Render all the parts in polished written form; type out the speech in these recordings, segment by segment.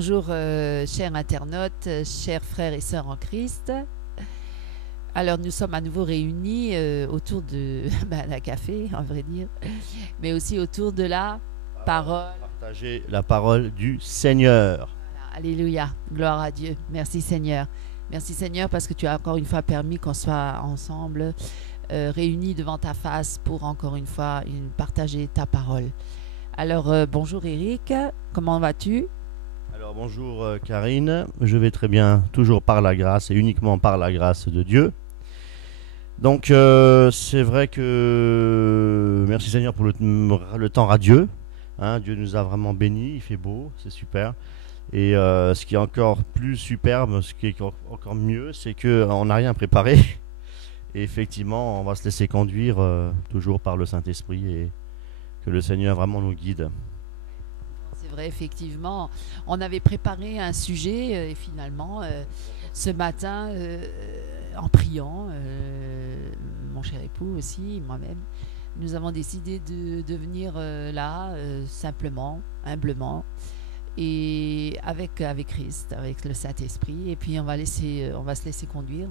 Bonjour, chers internautes, chers frères et sœurs en Christ. Alors, nous sommes à nouveau réunis autour de la café, en vrai dire, mais aussi autour de la parole. Partager la parole du Seigneur. Voilà, alléluia, gloire à Dieu. Merci Seigneur. Merci Seigneur parce que tu as encore une fois permis qu'on soit ensemble, réunis devant ta face pour encore une fois partager ta parole. Alors, bonjour Eric, comment vas-tu? Alors bonjour Karine, je vais très bien, toujours par la grâce et uniquement par la grâce de Dieu. Donc c'est vrai que merci Seigneur pour le temps radieux. Hein, Dieu nous a vraiment bénis, il fait beau, c'est super. Et ce qui est encore plus superbe, ce qui est encore mieux, c'est qu'on n'a rien préparé. Et effectivement, on va se laisser conduire toujours par le Saint-Esprit et que le Seigneur vraiment nous guide. C'est vrai, effectivement. On avait préparé un sujet et finalement, ce matin, en priant, mon cher époux aussi, moi-même, nous avons décidé de venir là, simplement, humblement, et avec Christ, avec le Saint-Esprit. Et puis, on va se laisser conduire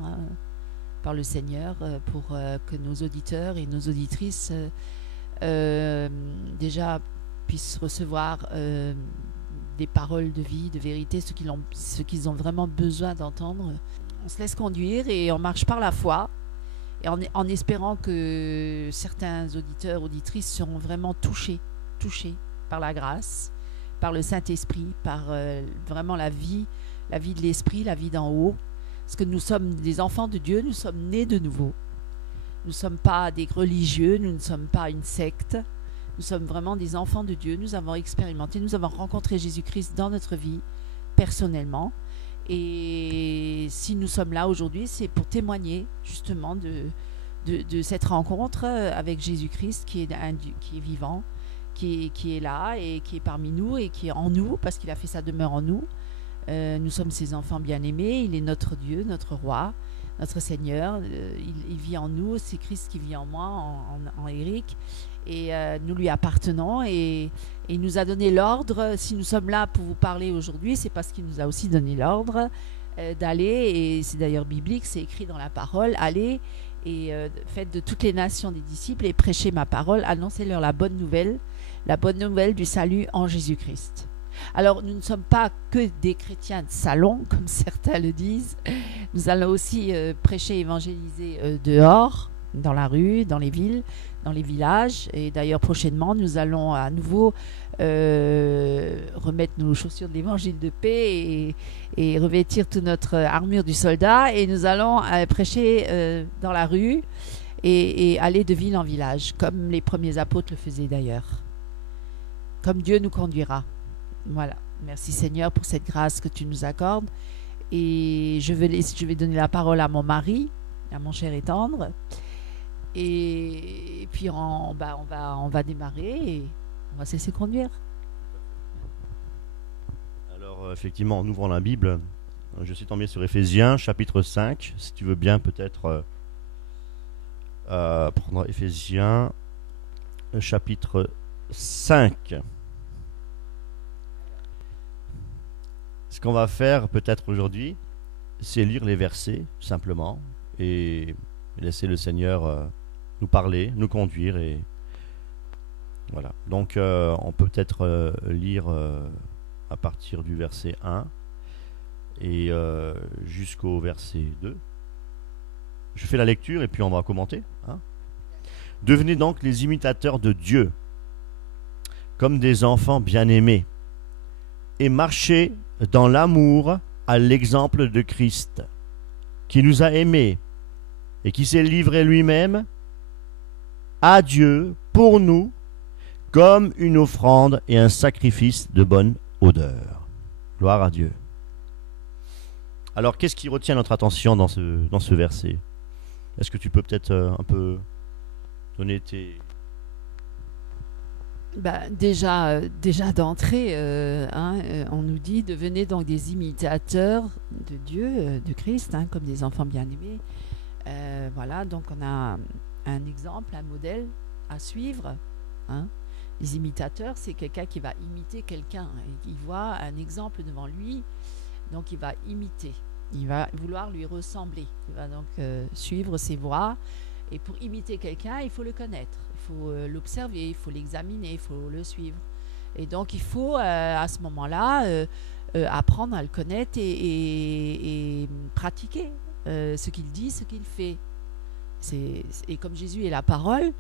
par le Seigneur pour que nos auditeurs et nos auditrices déjà puissent recevoir des paroles de vie, de vérité, ce qu'ils ont vraiment besoin d'entendre. On se laisse conduire et on marche par la foi, et en espérant que certains auditeurs, auditrices seront vraiment touchés par la grâce, par le Saint-Esprit, par vraiment la vie de l'Esprit, la vie d'en haut. Parce que nous sommes des enfants de Dieu, nous sommes nés de nouveau. Nous ne sommes pas des religieux, nous ne sommes pas une secte. Nous sommes vraiment des enfants de Dieu. Nous avons expérimenté, nous avons rencontré Jésus-Christ dans notre vie, personnellement. Et si nous sommes là aujourd'hui, c'est pour témoigner justement de cette rencontre avec Jésus-Christ qui est vivant, qui est là et qui est parmi nous et qui est en nous, parce qu'il a fait sa demeure en nous. Nous sommes ses enfants bien-aimés. Il est notre Dieu, notre roi, notre Seigneur. Il vit en nous. C'est Christ qui vit en moi, en Eric. Et nous lui appartenons, et il nous a donné l'ordre. Si nous sommes là pour vous parler aujourd'hui, c'est parce qu'il nous a aussi donné l'ordre d'aller, et c'est d'ailleurs biblique, c'est écrit dans la parole: allez et faites de toutes les nations des disciples et prêchez ma parole, annoncez-leur la bonne nouvelle du salut en Jésus-Christ. Alors, nous ne sommes pas que des chrétiens de salon, comme certains le disent. Nous allons aussi prêcher, évangéliser dehors, dans la rue, dans les villes, dans les villages. Et d'ailleurs, prochainement, nous allons à nouveau remettre nos chaussures de l'évangile de paix et revêtir toute notre armure du soldat. Et nous allons prêcher dans la rue et aller de ville en village, comme les premiers apôtres le faisaient d'ailleurs. Comme Dieu nous conduira. Voilà. Merci Seigneur pour cette grâce que tu nous accordes. Et je vais donner la parole à mon mari, à mon cher et tendre. Et puis on va démarrer et on va se laisser conduire. Alors effectivement, en ouvrant la Bible, je suis tombé sur Éphésiens chapitre 5. Si tu veux bien peut-être prendre Éphésiens chapitre 5. Ce qu'on va faire peut-être aujourd'hui, c'est lire les versets simplement et laisser le Seigneur nous parler, nous conduire. Et voilà. Donc on peut peut-être lire à partir du verset 1 et jusqu'au verset 2. Je fais la lecture et puis on va commenter. Devenez donc les imitateurs de Dieu, comme des enfants bien-aimés, et marchez dans l'amour à l'exemple de Christ, qui nous a aimés et qui s'est livré lui-même à Dieu pour nous comme une offrande et un sacrifice de bonne odeur. Gloire à Dieu. Alors, qu'est-ce qui retient notre attention dans ce verset? Est-ce que tu peux peut-être un peu donner tes... Déjà d'entrée, on nous dit: devenez donc des imitateurs de Dieu, de Christ, comme des enfants bien-aimés. Voilà, donc on a un exemple, un modèle à suivre. Les imitateurs, c'est quelqu'un qui va imiter quelqu'un. Il voit un exemple devant lui, donc il va imiter. Il va vouloir lui ressembler. Il va donc suivre ses voies. Et pour imiter quelqu'un, il faut le connaître. Il faut l'observer, il faut l'examiner, il faut le suivre. Et donc il faut à ce moment-là apprendre à le connaître et pratiquer ce qu'il dit, ce qu'il fait. Et comme Jésus est la parole,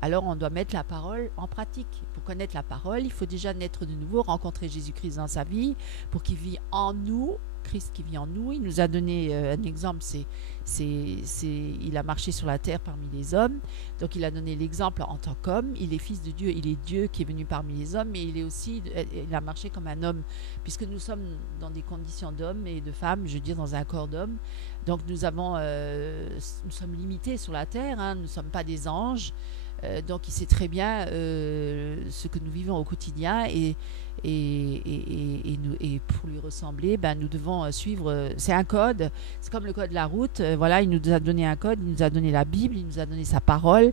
alors on doit mettre la parole en pratique. Pour connaître la parole, il faut déjà naître de nouveau, rencontrer Jésus-Christ dans sa vie, pour qu'il vit en nous, Christ qui vit en nous. Il nous a donné un exemple, il a marché sur la terre parmi les hommes, donc il a donné l'exemple en tant qu'homme. Il est fils de Dieu, il est Dieu qui est venu parmi les hommes, mais il a marché comme un homme, puisque nous sommes dans des conditions d'hommes et de femmes, je veux dire dans un corps d'homme. Donc nous sommes limités sur la terre, hein, nous ne sommes pas des anges. Donc il sait très bien ce que nous vivons au quotidien et pour lui ressembler, nous devons suivre. C'est un code, c'est comme le code de la route. Voilà, il nous a donné un code, il nous a donné la Bible, il nous a donné sa parole.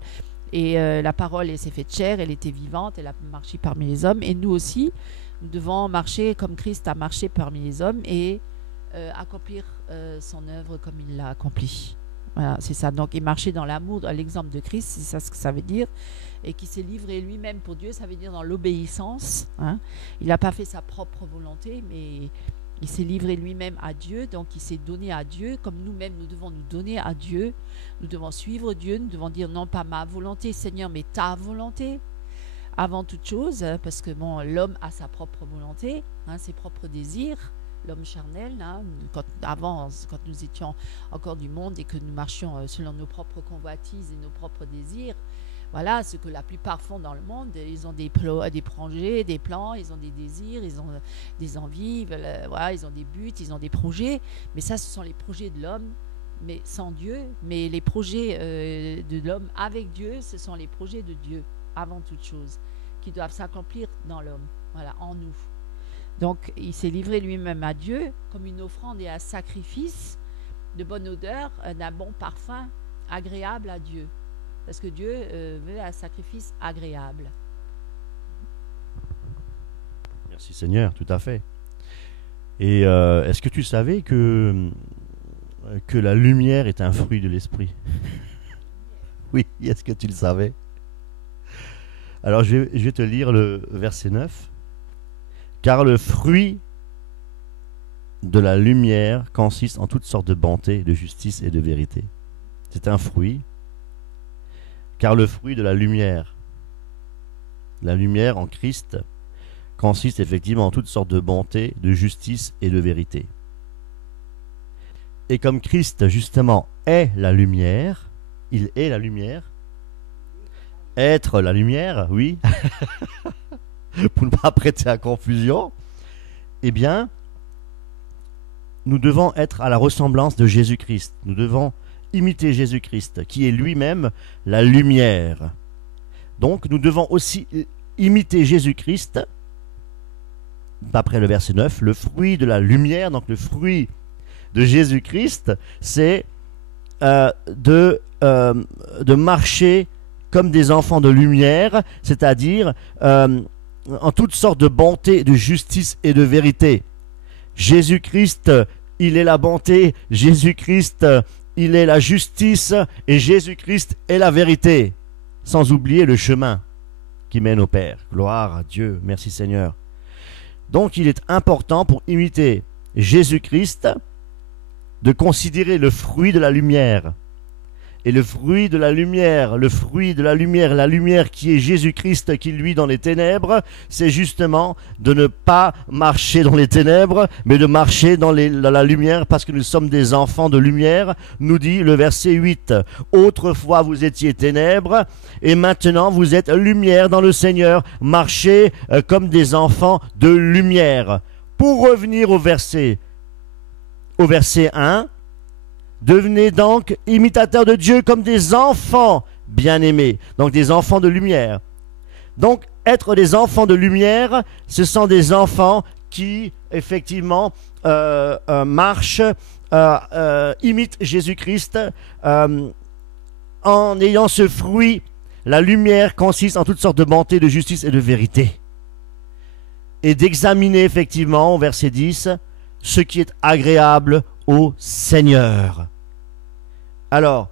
Et la parole, elle s'est faite chair, elle était vivante, elle a marché parmi les hommes. Et nous aussi, nous devons marcher comme Christ a marché parmi les hommes et accomplir son œuvre comme il l'a accompli. Voilà, c'est ça. Donc, il marchait dans l'amour, dans l'exemple de Christ, c'est ça ce que ça veut dire. Et qui s'est livré lui-même pour Dieu, ça veut dire dans l'obéissance. Hein. Il n'a pas fait sa propre volonté, mais il s'est livré lui-même à Dieu. Donc, il s'est donné à Dieu, comme nous-mêmes, nous devons nous donner à Dieu. Nous devons suivre Dieu, nous devons dire non pas ma volonté, Seigneur, mais ta volonté. Avant toute chose, parce que l'homme a sa propre volonté, ses propres désirs. L'homme charnel, hein, quand nous étions encore du monde et que nous marchions selon nos propres convoitises et nos propres désirs, voilà ce que la plupart font dans le monde. Ils ont des projets, des plans, ils ont des désirs, ils ont des envies, voilà, ils ont des buts, ils ont des projets. Mais ça, ce sont les projets de l'homme, mais sans Dieu. Mais les projets de l'homme avec Dieu, ce sont les projets de Dieu, avant toute chose, qui doivent s'accomplir dans l'homme, voilà, en nous. Donc, il s'est livré lui-même à Dieu comme une offrande et un sacrifice de bonne odeur, d'un bon parfum agréable à Dieu. Parce que Dieu veut un sacrifice agréable. Merci Seigneur, tout à fait. Et est-ce que tu savais que la lumière est un fruit de l'esprit? Oui, est-ce que tu le savais? Alors, je vais te lire le verset 9. Car le fruit de la lumière consiste en toutes sortes de bonté, de justice et de vérité. C'est un fruit. Car le fruit de la lumière en Christ, consiste effectivement en toutes sortes de bonté, de justice et de vérité. Et comme Christ, justement, est la lumière, il est la lumière, être la lumière, oui, pour ne pas prêter à confusion, eh bien, nous devons être à la ressemblance de Jésus-Christ. Nous devons imiter Jésus-Christ, qui est lui-même la lumière. Donc, nous devons aussi imiter Jésus-Christ, d'après le verset 9, le fruit de la lumière. Donc, le fruit de Jésus-Christ, c'est de marcher comme des enfants de lumière, c'est-à-dire en toutes sortes de bonté, de justice et de vérité. Jésus-Christ, il est la bonté, Jésus-Christ, il est la justice, et Jésus-Christ est la vérité, sans oublier le chemin qui mène au Père. Gloire à Dieu, merci Seigneur. Donc il est important pour imiter Jésus-Christ de considérer le fruit de la lumière. Et le fruit de la lumière, la lumière qui est Jésus-Christ qui luit dans les ténèbres, c'est justement de ne pas marcher dans les ténèbres, mais de marcher dans la lumière, parce que nous sommes des enfants de lumière, nous dit le verset 8. Autrefois vous étiez ténèbres, et maintenant vous êtes lumière dans le Seigneur, marchez comme des enfants de lumière. Pour revenir au verset 1, devenez donc imitateurs de Dieu comme des enfants bien-aimés, donc des enfants de lumière. Donc, être des enfants de lumière, ce sont des enfants qui, effectivement, marchent, imitent Jésus-Christ en ayant ce fruit, La lumière consiste en toutes sortes de bonté, de justice et de vérité. Et d'examiner effectivement, au verset 10, ce qui est agréable au Seigneur. Alors,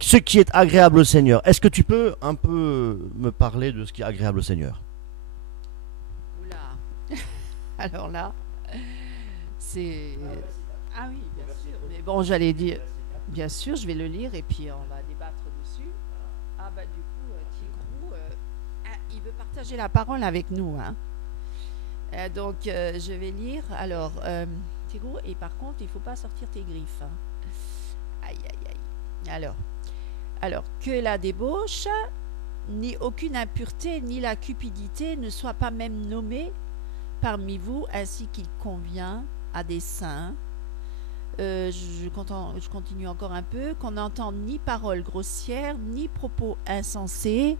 ce qui est agréable au Seigneur, est-ce que tu peux un peu me parler de ce qui est agréable au Seigneur? Oula. Alors là, c'est... Ah oui, bien sûr. Mais bon, j'allais dire... Bien sûr, je vais le lire et puis on va débattre dessus. Ah bah du coup, Tigrou, il veut partager la parole avec nous. Hein. Donc, je vais lire. Alors, Tigrou, et par contre, il ne faut pas sortir tes griffes. Hein. Aïe, aïe, aïe. Alors, que la débauche, ni aucune impureté, ni la cupidité ne soient pas même nommées parmi vous, ainsi qu'il convient à des saints. Je continue encore un peu. Qu'on n'entende ni paroles grossières, ni propos insensés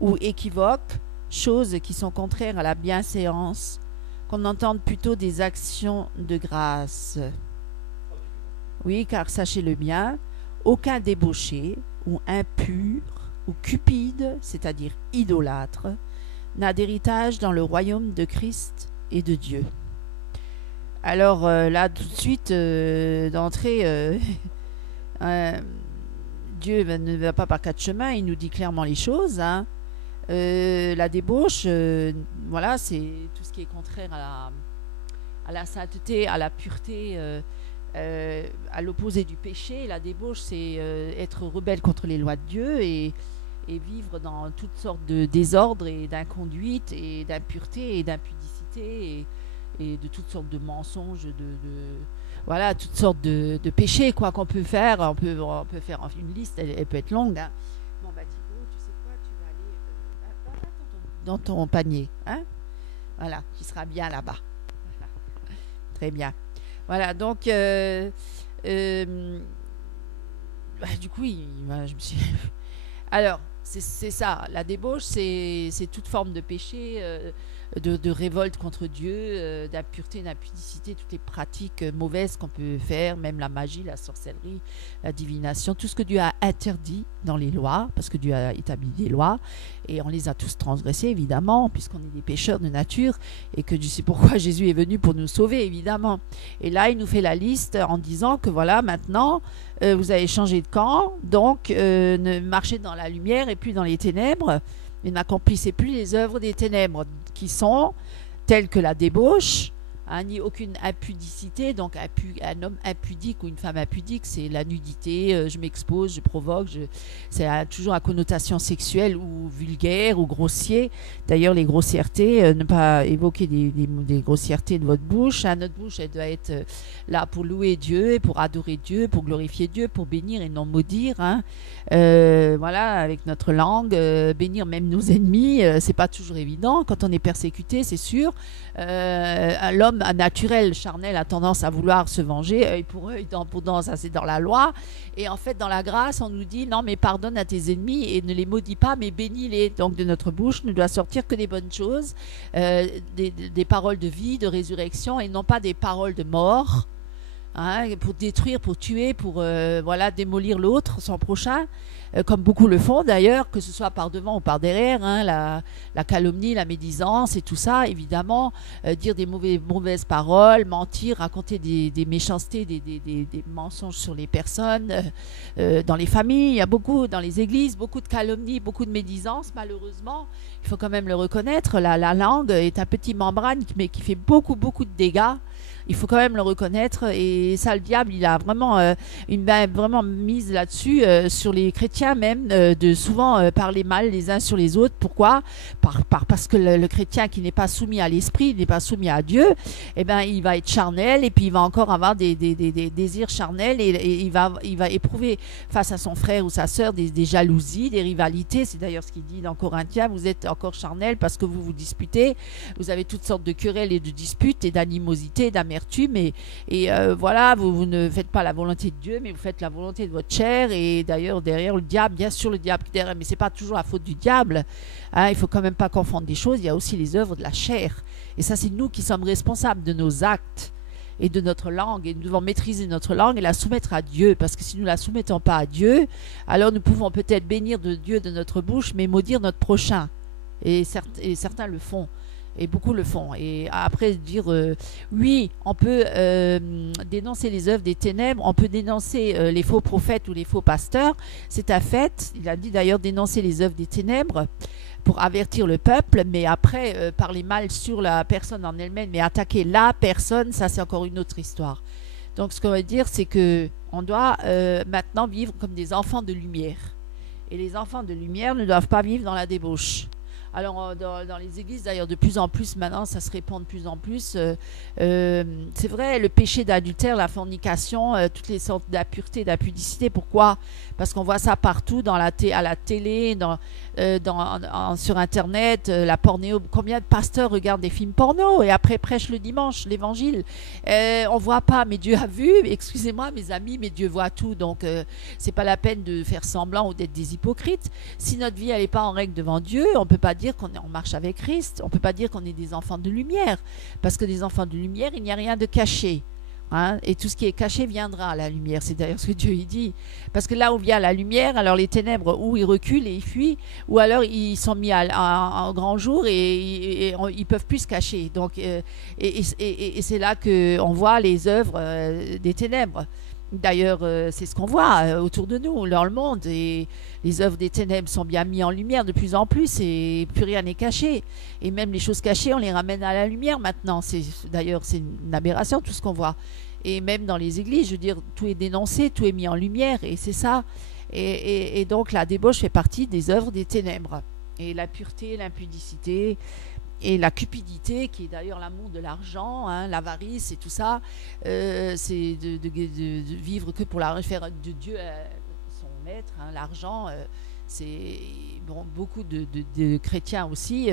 ou équivoques, choses qui sont contraires à la bienséance, qu'on entende plutôt des actions de grâce. Oui, car sachez-le bien, aucun débauché ou impur ou cupide, c'est-à-dire idolâtre, n'a d'héritage dans le royaume de Christ et de Dieu. Alors là, tout de suite, d'entrée, Dieu ne va pas par quatre chemins, il nous dit clairement les choses. Hein. La débauche, voilà, c'est tout ce qui est contraire à la sainteté, à la pureté, à l'opposé du péché. La débauche, c'est être rebelle contre les lois de Dieu et vivre dans toutes sortes de désordres et d'inconduite et d'impureté et d'impudicité et de toutes sortes de mensonges, voilà, toutes sortes de péchés quoi qu'on peut faire. On peut faire une liste, elle peut être longue. Hein. Bon, bah Thibaut, tu sais quoi, tu vas aller dans ton panier, hein, voilà, qui sera bien là-bas. Voilà. Très bien. Voilà, donc du coup, je me suis... Alors, c'est ça, la débauche, c'est toute forme de péché, de révolte contre Dieu, d'impureté, d'impudicité, toutes les pratiques mauvaises qu'on peut faire, même la magie, la sorcellerie, la divination, tout ce que Dieu a interdit dans les lois, parce que Dieu a établi des lois, et on les a tous transgressées, évidemment, puisqu'on est des pécheurs de nature, et que c'est pourquoi Jésus est venu pour nous sauver, évidemment. Et là, il nous fait la liste en disant que voilà, maintenant, vous avez changé de camp, donc ne marchez dans la lumière et plus dans les ténèbres, et n'accomplissez plus les œuvres des ténèbres, qui sont telles que la débauche, hein, ni aucune impudicité. Donc un homme impudique ou une femme impudique, c'est la nudité, je m'expose, je provoque, c'est toujours à connotation sexuelle ou vulgaire ou grossier. D'ailleurs, les grossièretés, ne pas évoquer des grossièretés de votre bouche. Hein. Notre bouche, elle doit être là pour louer Dieu, et pour adorer Dieu, pour glorifier Dieu, pour bénir et non maudire. Hein. Voilà, avec notre langue, bénir même nos ennemis, c'est pas toujours évident. Quand on est persécuté, c'est sûr. L'homme naturel, charnel, a tendance à vouloir se venger, œil pour œil, dent pour dent, ça c'est dans la loi. Et en fait, dans la grâce, on nous dit non, mais pardonne à tes ennemis et ne les maudis pas, mais bénis-les. Donc de notre bouche ne doit sortir que des bonnes choses, des paroles de vie, de résurrection, et non pas des paroles de mort. Hein, pour détruire, pour tuer, pour voilà, démolir l'autre, son prochain, comme beaucoup le font d'ailleurs, que ce soit par devant ou par derrière, hein, la calomnie, la médisance et tout ça, évidemment, dire des mauvaises paroles, mentir, raconter des méchancetés, des mensonges sur les personnes, dans les familles, il y a beaucoup, dans les églises, beaucoup de calomnie, beaucoup de médisance, malheureusement, il faut quand même le reconnaître, la langue est un petit membrane mais qui fait beaucoup de dégâts. Il faut quand même le reconnaître, et ça, le diable, il a vraiment une main vraiment mise là-dessus, sur les chrétiens même, de souvent parler mal les uns sur les autres. Pourquoi ? Parce que le chrétien qui n'est pas soumis à l'esprit, n'est pas soumis à Dieu, eh ben, il va être charnel, et puis il va encore avoir des désirs charnels, et il va éprouver face à son frère ou sa sœur des jalousies, des rivalités. C'est d'ailleurs ce qu'il dit dans Corinthiens, vous êtes encore charnel parce que vous vous disputez, vous avez toutes sortes de querelles et de disputes et d'animosité, d'amertume, et voilà, vous ne faites pas la volonté de Dieu, mais vous faites la volonté de votre chair. Et d'ailleurs, derrière le diable, bien sûr le diable derrière, mais c'est pas toujours la faute du diable, hein, il faut quand même pas confondre des choses. Il y a aussi les œuvres de la chair, et ça, c'est nous qui sommes responsables de nos actes. et de notre langue, et nous devons maîtriser notre langue et la soumettre à Dieu, parce que si nous ne la soumettons pas à Dieu, alors nous pouvons peut-être bénir de Dieu de notre bouche, mais maudire notre prochain. Et certains le font, et beaucoup le font. Et après dire, oui, on peut dénoncer les œuvres des ténèbres, on peut dénoncer les faux prophètes ou les faux pasteurs, c'est un fait. Il a dit d'ailleurs dénoncer les œuvres des ténèbres pour avertir le peuple, mais après parler mal sur la personne en elle-même, mais attaquer la personne, ça c'est encore une autre histoire. Donc ce qu'on va dire, c'est que on doit maintenant vivre comme des enfants de lumière. Et les enfants de lumière ne doivent pas vivre dans la débauche. Alors dans les églises d'ailleurs de plus en plus maintenant ça se répand de plus en plus, c'est vrai, le péché d'adultère, la fornication, toutes les sortes d'impureté, d'impudicité. Pourquoi? Parce qu'on voit ça partout à la télé, sur internet, la pornéo. Combien de pasteurs regardent des films porno et après prêchent le dimanche l'évangile? On voit pas, mais Dieu a vu. Excusez-moi mes amis, mais Dieu voit tout, donc c'est pas la peine de faire semblant ou d'être des hypocrites. Si notre vie elle est pas en règle devant Dieu, on peut pas dire qu'on marche avec Christ, on peut pas dire qu'on est des enfants de lumière, parce que des enfants de lumière, il n'y a rien de caché. Hein, et tout ce qui est caché viendra à la lumière. C'est d'ailleurs ce que Dieu il dit. Parce que là où vient la lumière, alors les ténèbres, ou ils reculent et ils fuient, ou alors ils sont mis en grand jour et ils peuvent plus se cacher. Donc, et c'est là qu'on voit les œuvres des ténèbres. D'ailleurs, c'est ce qu'on voit autour de nous, dans le monde. Et les œuvres des ténèbres sont bien mises en lumière de plus en plus et plus rien n'est caché. Et même les choses cachées, on les ramène à la lumière maintenant. D'ailleurs, c'est une aberration tout ce qu'on voit. Et même dans les églises, je veux dire, tout est dénoncé, tout est mis en lumière. Et c'est ça. Et donc, la débauche fait partie des œuvres des ténèbres. Et la pureté, l'impudicité et la cupidité, qui est d'ailleurs l'amour de l'argent, hein, l'avarice et tout ça, c'est de vivre que pour faire de Dieu son maître, hein, l'argent. C'est bon, beaucoup de chrétiens aussi.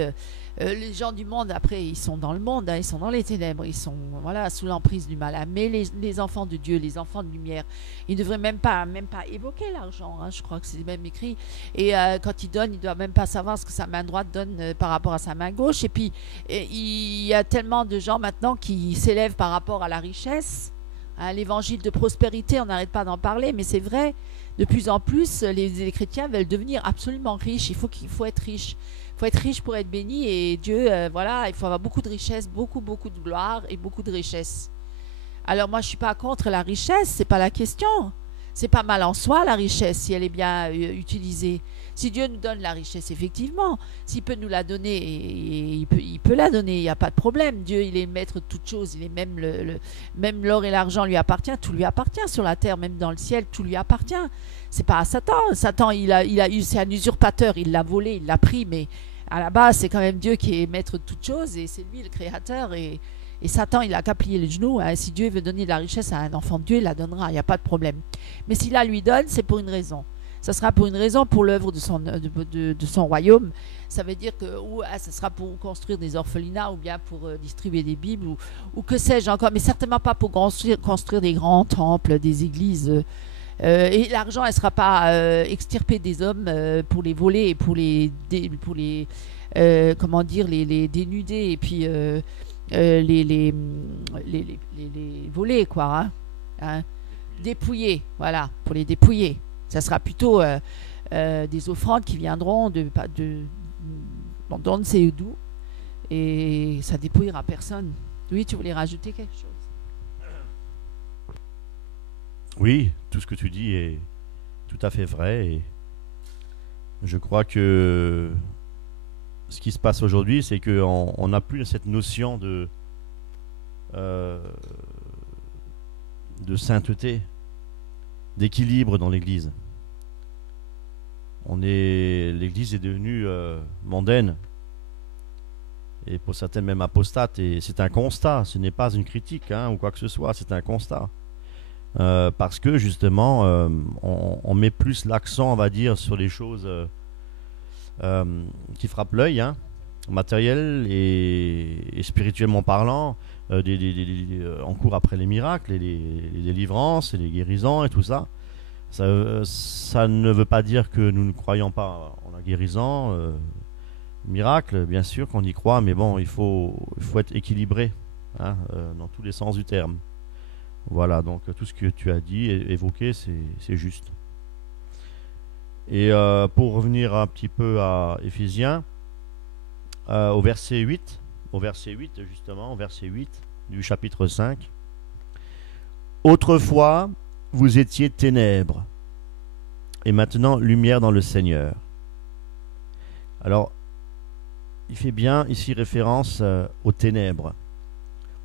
Les gens du monde, après, ils sont dans le monde, hein, ils sont dans les ténèbres, ils sont voilà, sous l'emprise du mal. Hein. Mais les enfants de Dieu, les enfants de lumière, ils ne devraient même pas évoquer l'argent. Hein, je crois que c'est même écrit. Et quand ils donnent, ils ne doivent même pas savoir ce que sa main droite donne par rapport à sa main gauche. Et puis, il y a tellement de gens maintenant qui s'élèvent par rapport à la richesse. Hein, l'évangile de prospérité, on n'arrête pas d'en parler, mais c'est vrai. De plus en plus, les chrétiens veulent devenir absolument riches. Il faut être riche. Il faut être riche pour être béni. Et Dieu, voilà, il faut avoir beaucoup de richesse, beaucoup de gloire et beaucoup de richesse. Alors moi, je ne suis pas contre la richesse, c'est pas la question. C'est pas mal en soi, la richesse, si elle est bien utilisée. Si Dieu nous donne la richesse, effectivement, s'il peut nous la donner, il peut la donner, il n'y a pas de problème. Dieu, il est maître de toutes choses, il est même l'or et l'argent lui appartient, tout lui appartient sur la terre, même dans le ciel, tout lui appartient. C'est pas à Satan. Satan, c'est un usurpateur, il l'a volé, il l'a pris, mais à la base, c'est quand même Dieu qui est maître de toutes choses et c'est lui le créateur. Et Satan, il n'a qu'à plier les genoux. Hein. Si Dieu veut donner de la richesse à un enfant de Dieu, il la donnera, il n'y a pas de problème. Mais s'il la lui donne, c'est pour une raison. Ça sera pour une raison, pour l'œuvre de son royaume. Ça veut dire que ça sera pour construire des orphelinats ou bien pour distribuer des Bibles ou que sais-je encore, mais certainement pas pour construire des grands temples, des églises. Et l'argent, elle ne sera pas extirpée des hommes pour les voler et pour les comment dire, les dénuder et puis les voler, quoi. Hein. Dépouiller, voilà, pour les dépouiller. Ça sera plutôt des offrandes qui viendront on ne sait d'où et ça dépouillera personne. Oui, tu voulais rajouter quelque chose? Oui, tout ce que tu dis est tout à fait vrai. Et je crois que ce qui se passe aujourd'hui, c'est qu'on n'a plus cette notion de sainteté, d'équilibre dans l'Église. L'Église est devenue mondaine et pour certains même apostate. Et c'est un constat, ce n'est pas une critique ou quoi que ce soit, c'est un constat. Parce que justement, on met plus l'accent, on va dire, sur les choses qui frappent l'œil, matériel et spirituellement parlant. On court après les miracles, et les délivrances, et les guérisons et tout ça. Ça ne veut pas dire que nous ne croyons pas en la guérison, miracle, bien sûr qu'on y croit, mais bon, il faut être équilibré dans tous les sens du terme. Voilà, donc tout ce que tu as dit, évoqué, c'est juste. Et pour revenir un petit peu à Éphésiens, au verset 8, justement, au verset 8 du chapitre 5. Autrefois, vous étiez ténèbres, et maintenant lumière dans le Seigneur. Alors, il fait bien ici référence aux ténèbres.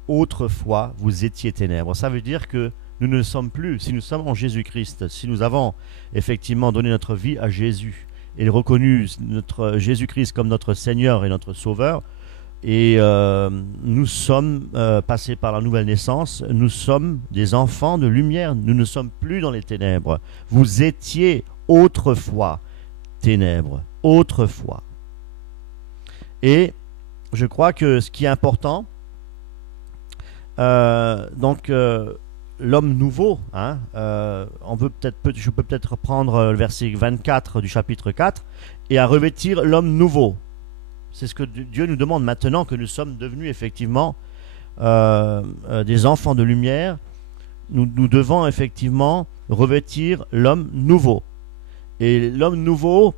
Autrefois, vous étiez ténèbres. Ça veut dire que nous ne sommes plus, si nous sommes en Jésus-Christ, si nous avons effectivement donné notre vie à Jésus et reconnu notre Jésus-Christ comme notre Seigneur et notre Sauveur, et nous sommes passés par la nouvelle naissance, nous sommes des enfants de lumière, nous ne sommes plus dans les ténèbres. Vous étiez autrefois ténèbres, autrefois. Et je crois que ce qui est important, l'homme nouveau, hein, je peux peut-être reprendre le verset 24 du chapitre 4, et à revêtir l'homme nouveau. C'est ce que Dieu nous demande maintenant que nous sommes devenus effectivement des enfants de lumière. Nous devons effectivement revêtir l'homme nouveau. Et l'homme nouveau,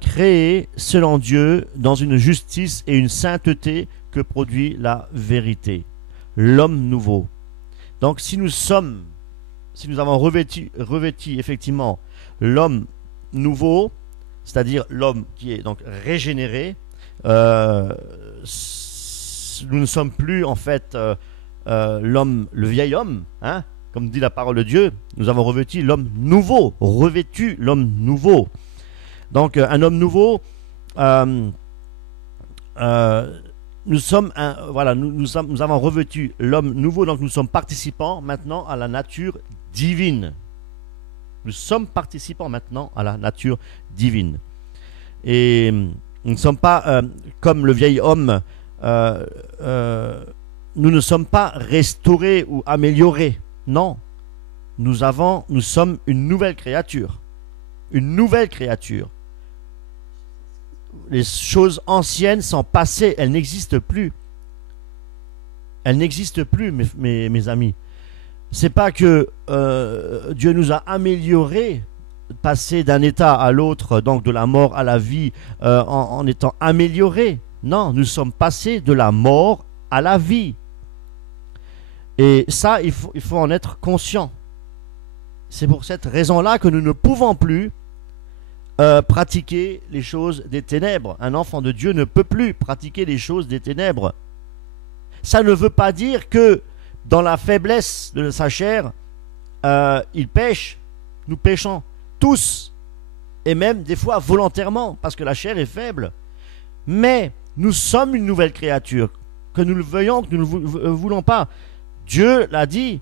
créé selon Dieu dans une justice et une sainteté que produit la vérité. L'homme nouveau. Donc si nous avons revêti effectivement l'homme nouveau, c'est-à-dire l'homme qui est donc régénéré, nous ne sommes plus en fait le vieil homme, hein, comme dit la parole de Dieu. Nous avons revêtu l'homme nouveau, revêtu l'homme nouveau. Donc un homme nouveau, nous avons revêtu l'homme nouveau, donc nous sommes participants maintenant à la nature divine. Nous sommes participants maintenant à la nature divine. Et nous ne sommes pas comme le vieil homme, nous ne sommes pas restaurés ou améliorés. Non, nous sommes une nouvelle créature. Une nouvelle créature. Les choses anciennes sont passées, elles n'existent plus. Elles n'existent plus, mes amis. C'est pas que Dieu nous a améliorés, passés d'un état à l'autre, donc de la mort à la vie, en étant améliorés. Non, nous sommes passés de la mort à la vie. Et ça, il faut en être conscient. C'est pour cette raison-là que nous ne pouvons plus pratiquer les choses des ténèbres. Un enfant de Dieu ne peut plus pratiquer les choses des ténèbres. Ça ne veut pas dire que dans la faiblesse de sa chair, il pêche. Nous péchons tous, et même des fois volontairement, parce que la chair est faible. Mais nous sommes une nouvelle créature, que nous le veuillons, que nous ne le voulons pas. Dieu l'a dit.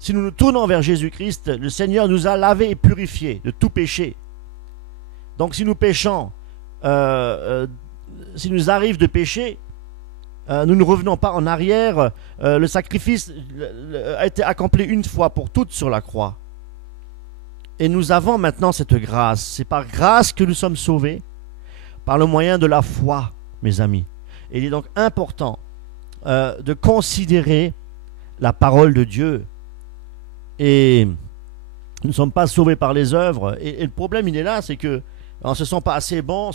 Si nous nous tournons vers Jésus-Christ, le Seigneur nous a lavés et purifiés de tout péché. Donc si nous péchons, s'il nous arrive de pécher, nous ne revenons pas en arrière. Le sacrifice a été accompli une fois pour toutes sur la croix. Et nous avons maintenant cette grâce. C'est par grâce que nous sommes sauvés, par le moyen de la foi, mes amis. Et il est donc important de considérer la parole de Dieu. Et nous ne sommes pas sauvés par les œuvres. Et le problème, il est là, c'est que on se sent pas assez bon,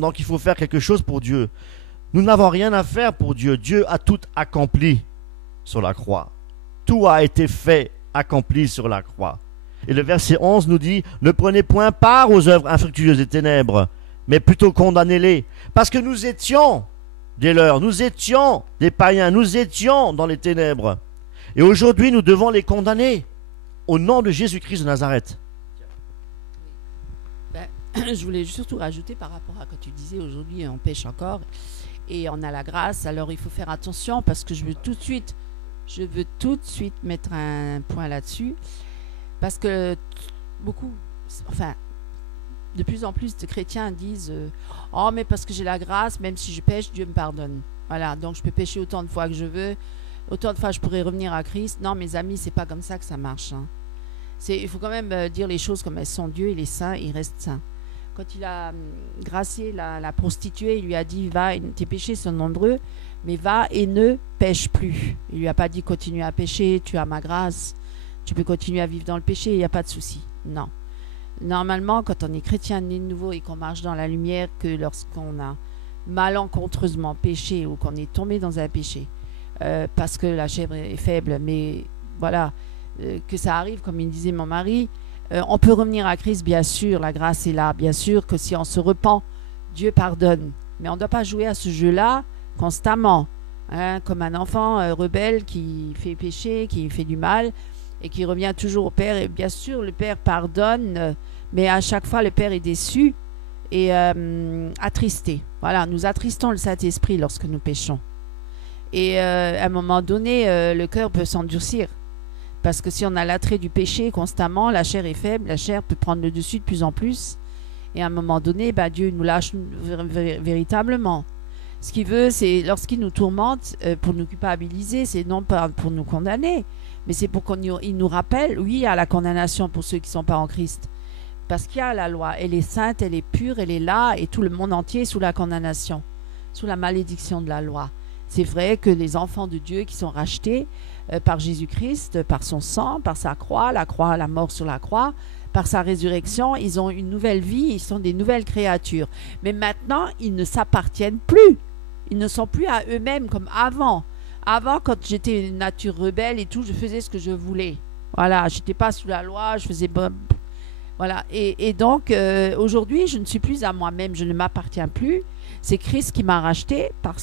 donc il faut faire quelque chose pour Dieu. Nous n'avons rien à faire pour Dieu. Dieu a tout accompli sur la croix. Tout a été fait, accompli sur la croix. Et le verset 11 nous dit, ne prenez point part aux œuvres infructueuses des ténèbres, mais plutôt condamnez-les. Parce que nous étions des leurs, nous étions des païens, nous étions dans les ténèbres. Et aujourd'hui, nous devons les condamner au nom de Jésus-Christ de Nazareth. Je voulais surtout rajouter par rapport à quand tu disais aujourd'hui on pêche encore et on a la grâce, alors il faut faire attention parce que je veux tout de suite mettre un point là-dessus parce que de plus en plus de chrétiens disent oh mais parce que j'ai la grâce, même si je pêche, Dieu me pardonne. Voilà, donc je peux pêcher autant de fois que je veux, autant de fois je pourrais revenir à Christ. Non mes amis, c'est pas comme ça que ça marche. Il faut quand même dire les choses comme elles sont. Dieu il est saint, il reste saint. Quand il a gracié la prostituée, il lui a dit va, tes péchés sont nombreux, mais va et ne pêche plus. Il lui a pas dit continue à pécher, tu as ma grâce, tu peux continuer à vivre dans le péché, il n'y a pas de souci. Non. Normalement, quand on est chrétien né de nouveau et qu'on marche dans la lumière, que lorsqu'on a malencontreusement péché ou qu'on est tombé dans un péché, parce que la chair est faible, mais voilà, que ça arrive, comme il disait mon mari, on peut revenir à Christ, bien sûr, la grâce est là, bien sûr que si on se repent, Dieu pardonne. Mais on ne doit pas jouer à ce jeu-là constamment, hein, comme un enfant rebelle qui fait péché, qui fait du mal et qui revient toujours au Père. Et bien sûr, le Père pardonne, mais à chaque fois, le Père est déçu et attristé. Voilà, nous attristons le Saint-Esprit lorsque nous péchons. Et à un moment donné, le cœur peut s'endurcir. Parce que si on a l'attrait du péché constamment, la chair est faible, la chair peut prendre le dessus de plus en plus. Et à un moment donné, Dieu nous lâche véritablement. Ce qu'il veut, c'est lorsqu'il nous tourmente, pour nous culpabiliser, c'est non pas pour nous condamner, mais c'est pour qu'il nous rappelle, oui, à la condamnation pour ceux qui ne sont pas en Christ. Parce qu'il y a la loi, elle est sainte, elle est pure, elle est là, et tout le monde entier est sous la condamnation, sous la malédiction de la loi. C'est vrai que les enfants de Dieu qui sont rachetés par Jésus-Christ, par son sang, par sa croix, la mort sur la croix, par sa résurrection, ils ont une nouvelle vie, ils sont des nouvelles créatures. Mais maintenant, ils ne s'appartiennent plus. Ils ne sont plus à eux-mêmes comme avant. Avant, quand j'étais une nature rebelle et tout, je faisais ce que je voulais. Voilà, je n'étais pas sous la loi, je faisais... Voilà, et donc, aujourd'hui, je ne suis plus à moi-même, je ne m'appartiens plus. C'est Christ qui m'a racheté par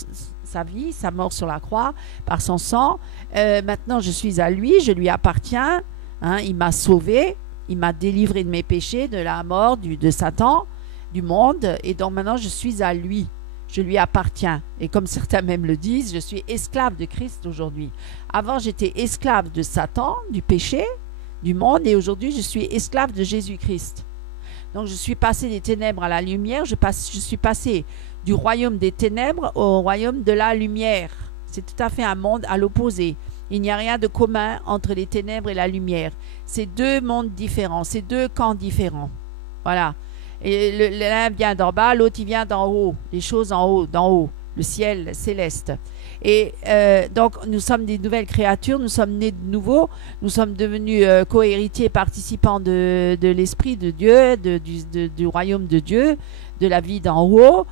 sa vie, sa mort sur la croix, par son sang. Maintenant, je suis à lui, je lui appartiens. Hein, il m'a sauvé, il m'a délivré de mes péchés, de la mort, de Satan, du monde. Et donc maintenant, je suis à lui. Je lui appartiens. Et comme certains même le disent, je suis esclave de Christ aujourd'hui. Avant, j'étais esclave de Satan, du péché, du monde. Et aujourd'hui, je suis esclave de Jésus-Christ. Donc, je suis passé des ténèbres à la lumière. Je suis passé du royaume des ténèbres au royaume de la lumière. C'est tout à fait un monde à l'opposé. Il n'y a rien de commun entre les ténèbres et la lumière. C'est deux mondes différents, c'est deux camps différents. Voilà. Et l'un vient d'en bas, l'autre il vient d'en haut. Les choses en haut, d'en haut, le ciel céleste. Et donc nous sommes des nouvelles créatures, nous sommes nés de nouveau, nous sommes devenus co-héritiers, participants de l'Esprit de Dieu, du royaume de Dieu, de la vie d'en haut.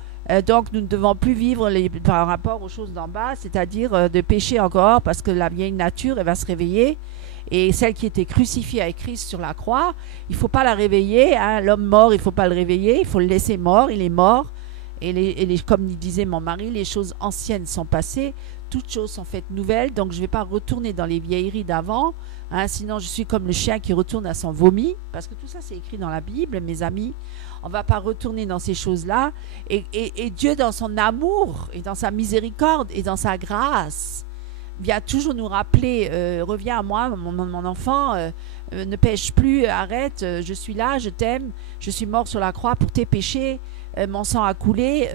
Donc nous ne devons plus vivre par rapport aux choses d'en bas, c'est-à-dire de pécher encore, parce que la vieille nature, elle va se réveiller. Et celle qui était crucifiée avec Christ sur la croix, il ne faut pas la réveiller. Hein. L'homme mort, il ne faut pas le réveiller, il faut le laisser mort, il est mort. Et comme disait mon mari, les choses anciennes sont passées, toutes choses sont faites nouvelles, donc je ne vais pas retourner dans les vieilleries d'avant. Hein, sinon, je suis comme le chien qui retourne à son vomi, parce que tout ça, c'est écrit dans la Bible, mes amis. On ne va pas retourner dans ces choses-là. Et Dieu, dans son amour et dans sa miséricorde et dans sa grâce, vient toujours nous rappeler, reviens à moi, mon enfant, ne pêche plus, arrête, je suis là, je t'aime, je suis mort sur la croix pour tes péchés, mon sang a coulé,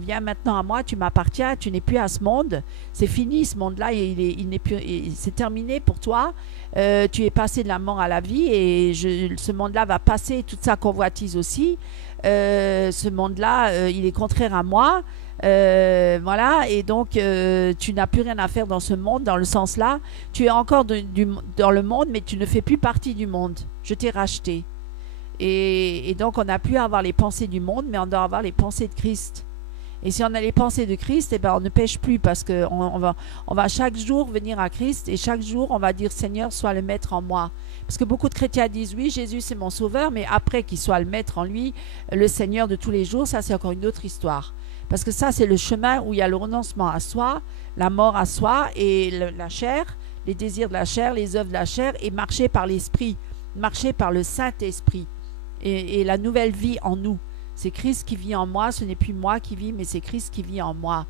viens maintenant à moi, tu m'appartiens, tu n'es plus à ce monde, c'est fini ce monde-là, il n'est plus, c'est terminé pour toi, tu es passé de la mort à la vie et ce monde-là va passer, toute sa convoitise aussi, ce monde-là, il est contraire à moi. Voilà, et donc tu n'as plus rien à faire dans ce monde, dans le sens là, tu es encore dans le monde, mais tu ne fais plus partie du monde, je t'ai racheté, et donc on n'a plus à avoir les pensées du monde, mais on doit avoir les pensées de Christ. Et si on a les pensées de Christ, eh ben on ne pêche plus, parce qu'on va chaque jour venir à Christ, et chaque jour on va dire Seigneur, sois le maître en moi. Parce que beaucoup de chrétiens disent oui, Jésus c'est mon sauveur, mais après qu'il soit le maître en lui, le Seigneur de tous les jours, ça c'est encore une autre histoire. Parce que ça, c'est le chemin où il y a le renoncement à soi, la mort à soi et la chair, les désirs de la chair, les œuvres de la chair, et marcher par l'Esprit, marcher par le Saint-Esprit et la nouvelle vie en nous. C'est Christ qui vit en moi, ce n'est plus moi qui vis, mais c'est Christ qui vit en moi.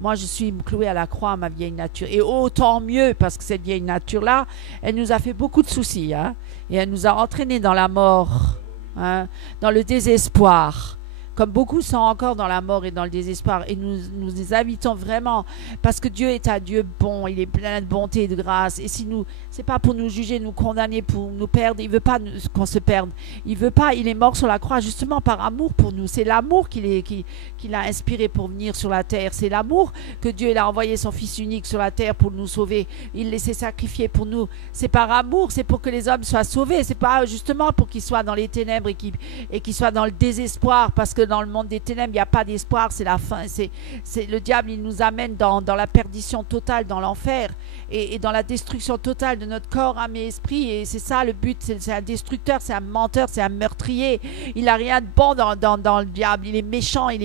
Moi, je suis cloué à la croix, ma vieille nature. Et autant mieux, parce que cette vieille nature-là, elle nous a fait beaucoup de soucis. Hein, et elle nous a entraînés dans la mort, hein, dans le désespoir. comme beaucoup sont encore dans la mort et dans le désespoir. Et nous les invitons vraiment, parce que Dieu est un Dieu bon, il est plein de bonté et de grâce. Et si nous, c'est pas pour nous juger, nous condamner, pour nous perdre, il veut pas qu'on se perde. Il veut pas, il est mort sur la croix justement par amour pour nous. C'est l'amour qu'il a inspiré pour venir sur la terre. C'est l'amour que Dieu il a envoyé son Fils unique sur la terre pour nous sauver. Il s'est sacrifié pour nous. C'est par amour, c'est pour que les hommes soient sauvés. C'est pas justement pour qu'ils soient dans les ténèbres et qu'ils soient dans le désespoir, parce que dans le monde des ténèbres, il n'y a pas d'espoir, c'est la fin. C'est le diable, il nous amène dans la perdition totale, dans l'enfer et dans la destruction totale de notre corps, âme et esprit. Et c'est ça le but. C'est un destructeur, c'est un menteur, c'est un meurtrier. Il n'a rien de bon dans le diable. Il est méchant, il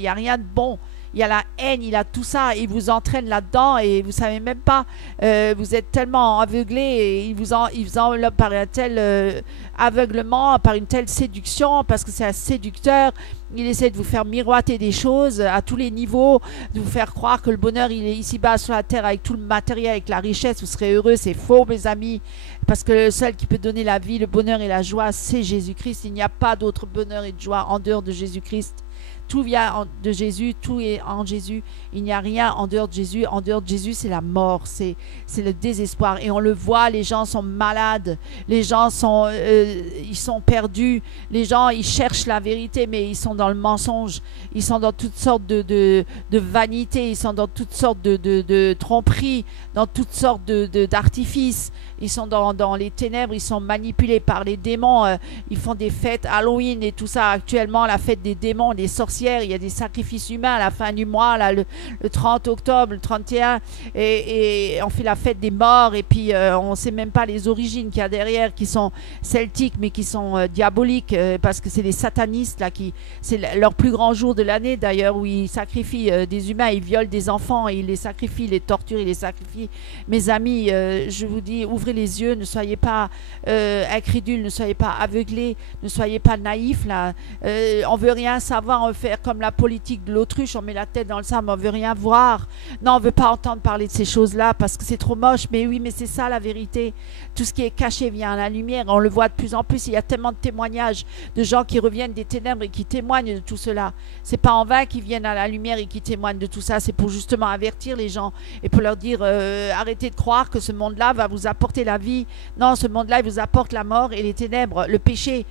n'y a rien de bon. Il y a la haine, il a tout ça, il vous entraîne là-dedans et vous savez même pas, vous êtes tellement aveuglé et il vous enveloppe par un tel aveuglement, par une telle séduction, parce que c'est un séducteur. Il essaie de vous faire miroiter des choses à tous les niveaux, de vous faire croire que le bonheur il est ici-bas sur la terre avec tout le matériel, avec la richesse, vous serez heureux. C'est faux, mes amis, parce que le seul qui peut donner la vie, le bonheur et la joie, c'est Jésus-Christ. Il n'y a pas d'autre bonheur et de joie en dehors de Jésus-Christ. Tout vient de Jésus, tout est en Jésus. Il n'y a rien en dehors de Jésus. En dehors de Jésus, c'est la mort, c'est le désespoir. Et on le voit, les gens sont malades, les gens ils sont perdus, les gens, ils cherchent la vérité, mais ils sont dans le mensonge. Ils sont dans toutes sortes de vanité, ils sont dans toutes sortes de tromperies, dans toutes sortes d'artifices. Ils sont dans les ténèbres, ils sont manipulés par les démons. Ils font des fêtes Halloween et tout ça. Actuellement, la fête des démons, des sorcières, il y a des sacrifices humains à la fin du mois, là, le 30 octobre, le 31, et on fait la fête des morts. Et puis, on ne sait même pas les origines qu'il y a derrière, qui sont celtiques, mais qui sont diaboliques, parce que c'est les satanistes, là, c'est leur plus grand jour de l'année, d'ailleurs, où ils sacrifient des humains, ils violent des enfants, et ils les sacrifient, ils les torturent, ils les sacrifient. Mes amis, je vous dis, ouvrez les yeux, ne soyez pas incrédules, ne soyez pas aveuglés, ne soyez pas naïfs là. On veut rien savoir, on veut faire comme la politique de l'autruche, on met la tête dans le sable, on veut rien voir. Non, on veut pas entendre parler de ces choses-là parce que c'est trop moche. Mais oui, mais c'est ça la vérité. Tout ce qui est caché vient à la lumière. On le voit de plus en plus. Il y a tellement de témoignages de gens qui reviennent des ténèbres et qui témoignent de tout cela. C'est pas en vain qu'ils viennent à la lumière et qui témoignent de tout ça. C'est pour justement avertir les gens et pour leur dire arrêtez de croire que ce monde-là va vous apporter la vie. Non, ce monde-là, il vous apporte la mort et les ténèbres, le péché,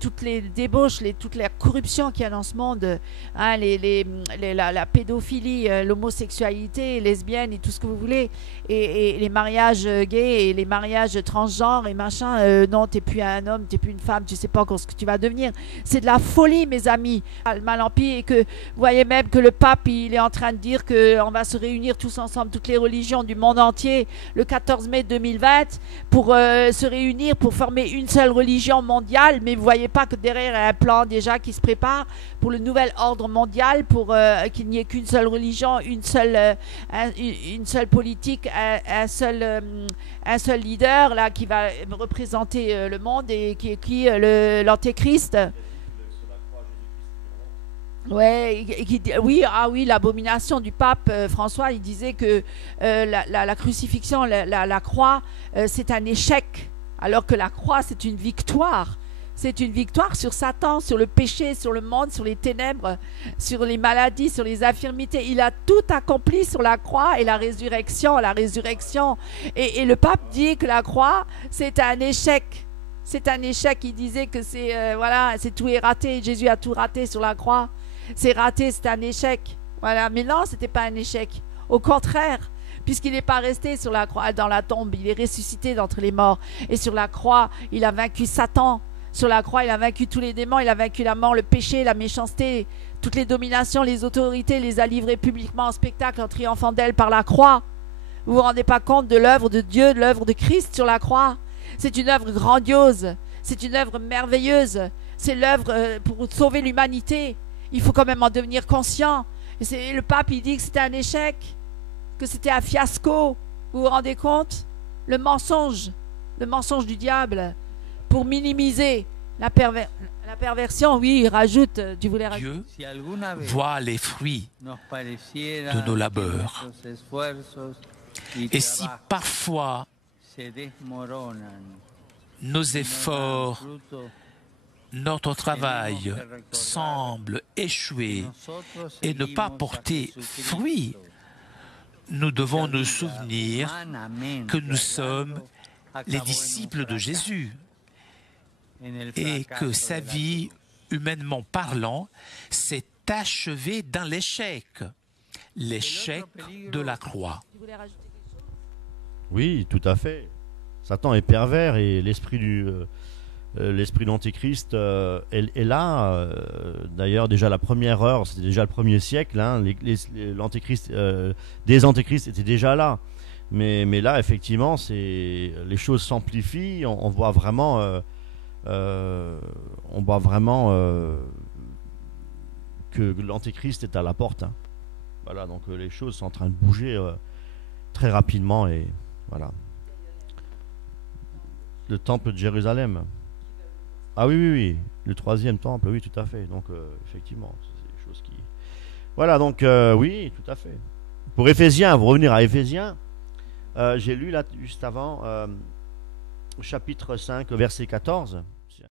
toutes les débauches, toute la corruption qu'il y a dans ce monde, hein, la pédophilie, l'homosexualité, lesbienne et tout ce que vous voulez, et les mariages gays et les mariages transgenres et machin. Non, t'es plus un homme, t'es plus une femme, tu sais pas encore ce que tu vas devenir. C'est de la folie, mes amis. Le mal en pis, et que vous voyez même que le pape, il est en train de dire qu'on va se réunir tous ensemble, toutes les religions du monde entier, le 14 mai 2020, pour se réunir pour former une seule religion mondiale. Mais vous voyez pas que derrière il y a un plan déjà qui se prépare pour le nouvel ordre mondial, pour qu'il n'y ait qu'une seule religion, une seule politique, un seul leader là qui va représenter le monde, et qui est l'antéchrist. Ouais, oui, l'abomination du pape François, il disait que la crucifixion, la croix, c'est un échec, alors que la croix, c'est une victoire. C'est une victoire sur Satan, sur le péché, sur le monde, sur les ténèbres, sur les maladies, sur les infirmités. Il a tout accompli sur la croix, et la résurrection. Et le pape dit que la croix, c'est un échec. C'est un échec. Il disait que c'est tout est raté. Jésus a tout raté sur la croix. C'est raté, c'est un échec. Voilà. Mais non, c'était pas un échec. Au contraire, puisqu'il n'est pas resté sur la croix, dans la tombe, il est ressuscité d'entre les morts. Et sur la croix, il a vaincu Satan. Sur la croix, il a vaincu tous les démons, il a vaincu la mort, le péché, la méchanceté, toutes les dominations, les autorités, les a livrées publiquement en spectacle en triomphant d'elle par la croix. Vous vous rendez pas compte de l'œuvre de Dieu, de l'œuvre de Christ sur la croix? C'est une œuvre grandiose, c'est une œuvre merveilleuse, c'est l'œuvre pour sauver l'humanité. Il faut quand même en devenir conscient. Et le pape, il dit que c'était un échec, que c'était un fiasco. Vous vous rendez compte? Le mensonge du diable pour minimiser la perversion. Oui, il rajoute, tu voulais rajouter. Dieu voit les fruits de nos labeurs. Et si parfois nos efforts notre travail semble échouer et ne pas porter fruit, nous devons nous souvenir que nous sommes les disciples de Jésus et que sa vie, humainement parlant, s'est achevée dans l'échec, l'échec de la croix. Oui, tout à fait. Satan est pervers et l'esprit d'Antéchrist est là. D'ailleurs, déjà la première heure, c'était déjà le premier siècle. Hein, l'Antéchrist, des Antéchrists étaient déjà là. Mais là, effectivement, les choses s'amplifient. On voit vraiment, que l'Antéchrist est à la porte. Hein. Voilà, donc les choses sont en train de bouger très rapidement et voilà. Le temple de Jérusalem. Ah oui, le troisième temple, oui, tout à fait. Donc, effectivement, c'est des choses qui... Voilà, donc, oui, tout à fait. Pour Éphésiens, vous revenir à Éphésiens, j'ai lu là, juste avant, chapitre 5, verset 14.